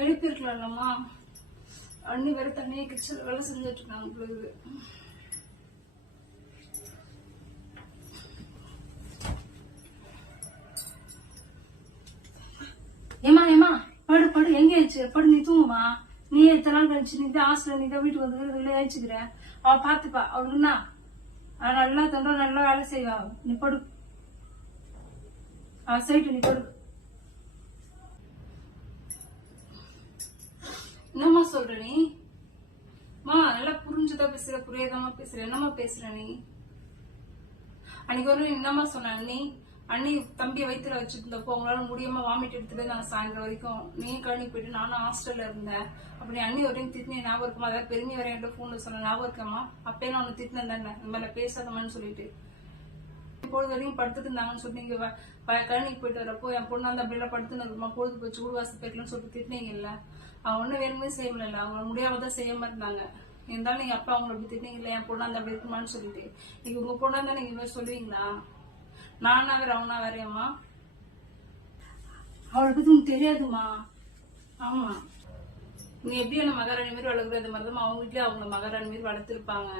எழுப்பிருக்கலாம்மா அண்ணி வேற தண்ணியை கிச்சன் வேலை செஞ்சுட்டு இருக்காங்க பிள்ளைங்க ஏமா படு படு. எங்க ஆயிடுச்சு படு நீ தூங்குமா நீ கழிச்சு நீ தான் ஆசிரியர் வீட்டுக்கு வந்து இவ்வளோ ஆயிடுச்சுக்கிற அவ பாத்துப்பா. அவளுக்குன்னா நல்லா தொண்டை நல்லா வேலை செய்வா. நீ படு. சைட்டு நீ கொடு. என்னம்மா சொல்ற நீ? மா நல்லா புரிஞ்சுதா பேசுற புரியாதாமா பேசுற? என்னம்மா பேசுற நீ? அன்னைக்கு ஒரு என்னம்மா சொன்ன நீ அண்ணி தம்பியை வயிற்றுல வச்சிருந்தப்போ உங்களால முடியாம வாமிட் எடுத்துட்டு நான் சாயந்தரம் வரைக்கும் நீ கழனி போயிட்டு நானும் ஹாஸ்டல்ல இருந்தேன். அப்படி அண்ணி வரையும் திட்டினே ஞாபகம் இருக்குமா? அதாவது பெருமை வரையும் என்கிட்ட போன்ல சொன்ன ஞாபகம் இருக்கமா அப்பயே நான் உன்னை திட்டினேன் தானே? இந்த மாதிரி பேசாதமான்னு சொல்லிட்டு. பொழுது வரைக்கும் படுத்துட்டு இருந்தாங்கன்னு சொல்லி நீங்க கழனிக்கு போயிட்டு வரப்போ என் பொண்ணு அந்த அப்படியெல்லாம் படுத்துன்னு இருக்குமா பொழுது சூடு வாசி போய்க்கலாம்னு சொல்லிட்டு திட்டினீங்கல்ல. அவங்க ஒன்றும் வேணுமே செய்யல அவங்க முடியாம தான் செய்யாம இருந்தாங்க. இருந்தாலும் நீங்க அப்பா அவங்கள அப்படி திட்டினீங்கல்ல என் பொண்ணு அந்த அப்படி இருக்குமான்னு சொல்லிட்டு. நீங்க உங்க பொண்ணா தான் நீங்க இந்த மாதிரி சொல்லுவீங்களா? நானா வேற அவனா வேறையம்மா? அவளை பத்தி உனக்கு தெரியாதுமா? ஆமா. நீ எப்படி அந்த மகாராணி மாதிரி வளர்க்குற அது மாதிரி தான் அவங்க வீட்லயே அவங்க மகாராணி மாதிரி வளர்த்துருப்பாங்க.